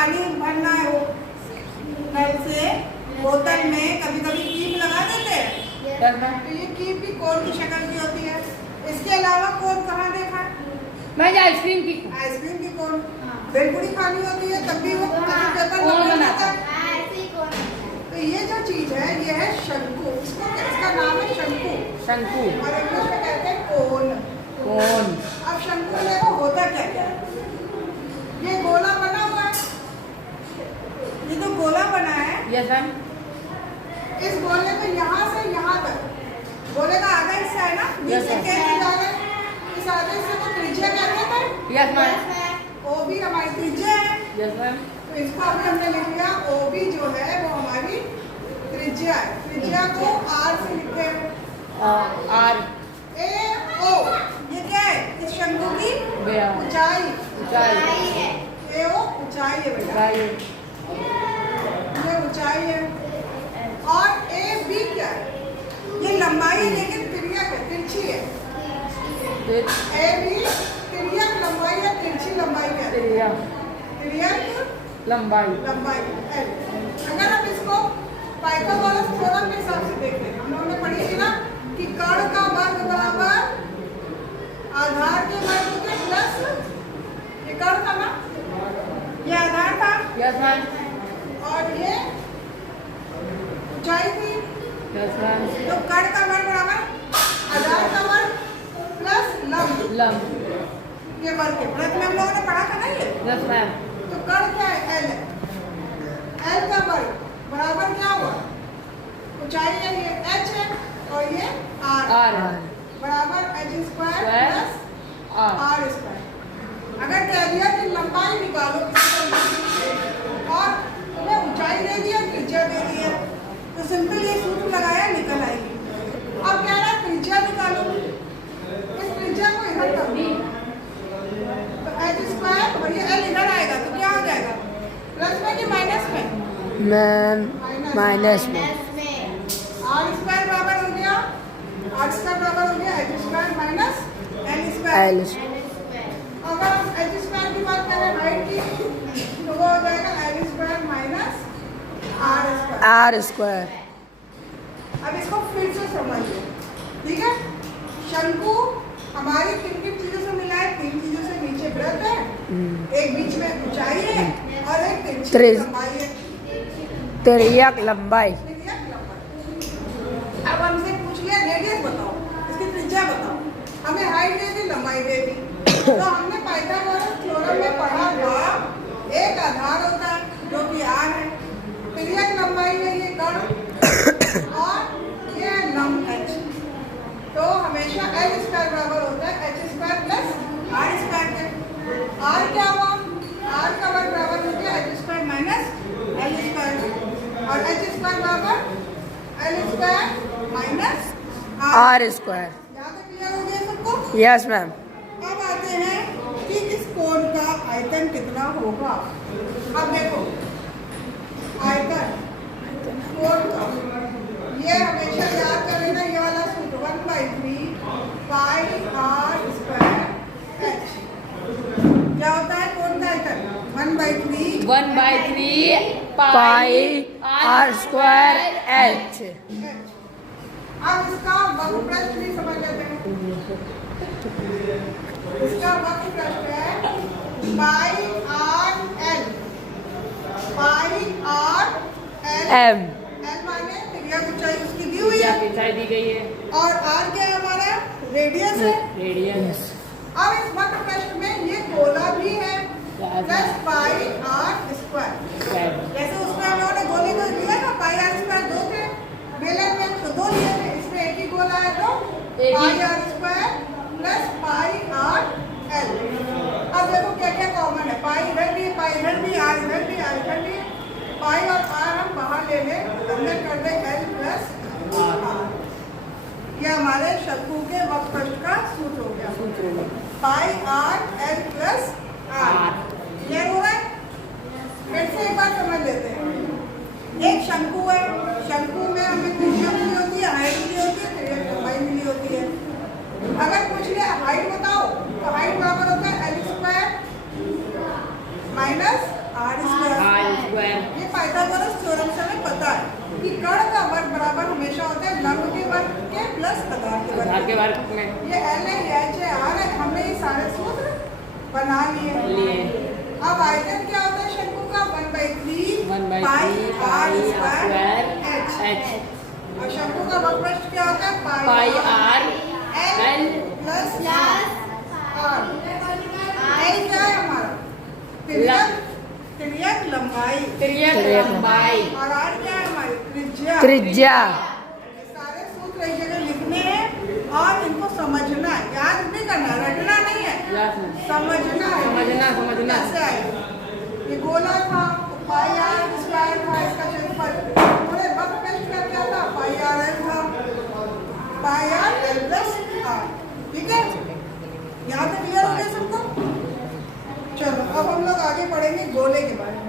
पानी भरना है वो नल से बोतल में, कभी कभी कीप लगा देते हैं, तो ये कीप भी कोन की शक्ल की होती है। इसके अलावा कोन कहाँ देखा? मैं आइसक्रीम की कोन बेलपुरी खानी होती है तब भी वो पेपर बनाता है। तो ये जो चीज है ये है शंकु। इसका नाम है शंकु शंकु और इंग्लिश में कहते हैं कोन। अब शंकु में देखो होता क्या क्या है। ये गोला बना हुआ है, ये तो गोला बना है। Yes ma'am. इस गोले में यहाँ से यहाँ तक गोले का आधा हिस्सा है ना, बीच से कैसे जा रहे हैं, इस आधे हिस्से को त्रिज्या कहते हैं। Yes ma'am. ओ भी हमारी त्रिज्या है। Yes ma'am. तो इसको अभी हमने लिख लिया, ओ भी जो है वो हमारी त्रिज्या है। त्रिज्या को आर से लिखते हैं, आर ए ओ। ये क्या है? इस शंकु की ऊंचाई है। ए ओ ऊंचाई है बेटा, ये ऊंचाई है। और ए बी क्या है? ये लंबाई है लेकिन तिर्यक है, तिरछी है। ए बी तिर्यक लंबाई है, तिरछी लंबाई क्या है? तिर्यक लंबाई एल। अगर हम इसको पाइथागोरस थ्योरम के हिसाब से देख लें, हम लोगों ने पढ़ी थी ना कि कण का वर्ग बराबर आधार के वर्ग के प्लस, ये कण था ना, ये आधार था। Yes ma'am. और ये ऊंचाई थी। Yes ma'am. तो कण का वर्ग बराबर आधार का वर्ग प्लस लंब, ये वर्ग के प्रति में हम लोगों ने पढ़ा था ना ये। Yes ma'am. तो कण क्या है? एल है। एल का वर्ग बराबर क्या हुआ? ऊंचाई है ये एच है और ये आर बराबर H square plus R square. अगर कह दिया कि लंबाई निकालो और तुम्हें ऊंचाई दे दी और त्रिज्या दे दी है, तो सिंपल ये सूत्र लगाया, निकल आएगी। अब कह रहा है त्रिज्या निकालो, इस त्रिज्या को इधर कर दो, तो एच स्क्वायर और ये एल इधर आएगा तो क्या हो जाएगा? प्लस में कि माइनस में? माइनस में। आर स्क्वायर बराबर हो गया H square minus L square. अगर हम एच स्क्वायर की बात करें हाइट की, तो वो हो जाएगा L square minus R square. अब इसको फिर से समझिए, ठीक है? शंकु हमारी किन किन चीजों से मिला है? 3 चीजों से। नीचे वृत्त है, एक बीच में ऊंचाई है और एक तिरछी लंबाई है। तिर्यक लंबाई। अब हमसे पूछ लिया रेडियस बताओ, इसकी त्रिज्या बताओ, हमें हाइट दे दी, लंबाई दे दी। तो हमने पाइथागोरस थ्योरम में पढ़ा था एक आधार होता है जो कि आर है, तिर्यक लंबाई में ये कण और ये लंब एच। तो हमेशा एल स्क्वायर बराबर होता है H square plus R square के। आर क्या हुआ? आर का वर्ग बराबर हो गया H square minus L square और एच स्क्वायर बराबर L square minus R square. यहाँ तक क्लियर हो गया सबको? Yes ma'am. अब आते हैं कि इस कोण का आयतन कितना होगा। अब देखो आयतन कोण का, ये हमेशा याद कर लेना, ये वाला सूत्र 1/3 पाई आर स्क्वायर एच। क्या होता है कोण का आयतन? 1/3 पाई आर स्क्वायर एच। अब इसका वक्र प्रश्न भी समझ लेते हैं। इसका वक्र प्रश्न है pi r L M. L माने त्रिज्या ऊंचाई उसकी दी हुई है दी गई है और आर क्या है हमारा? रेडियस है। रेडियस। अब इस वक्र प्रश्न में ये गोला भी है प्लस पाई आर स्क्वायर। जैसे उसमें हम लोगों ने गोले को लिया ना, पाई आर स्क्वायर 2 थे बेलन में, तो 2 लिए थे। इसमें एक ही गोला है तो pi r square plus pi r l. अब देखो क्या क्या कॉमन है, पाई इधर भी, पाई इधर भी, आर इधर भी, आर इधर भी। पाई और आर हम बाहर ले लें, अंदर कर दें एल प्लस आर। ये हमारे शंकु के वक्र प्रश्न का सूत्र हो गया, pi r l plus r. Clear हो रहा है? फिर से एक बार समझ लेते हैं। एक शंकु है, शंकु में हमें त्रिज्या मिली होती है, हाइट मिली होती है, तिर्यक लंबाई मिली होती है। अगर पूछ लिया हाइट बताओ, तो हाइट बराबर होता है L square minus R square. बना लिए। लिए। अब आयतन क्या होता है शंकु का? 1/3 1/3 pi r square H h. और शंकु का वक्रपृष्ठ क्या होता है? Pi r l plus r. L क्या है हमारा? तिर्यक लंबाई। तिर्यक लंबाई। और आर क्या है हमारी? त्रिज्या। त्रिज्या। ये सारे सूत्र एक जगह लिखने हैं और इनको समझना है, याद नहीं करना, रटना नहीं है, समझना है। समझना। कैसे आएगा? ये गोला था तो पाई आर स्क्वायर था, इसका क्षेत्रफल पूरे वक्रपृष्ठ का क्या था? पाई आर एल था, पाई आर एल प्लस आर। ठीक है, यहाँ तक क्लियर हो गया सबको? चलो अब हम लोग आगे पढ़ेंगे गोले के बारे में।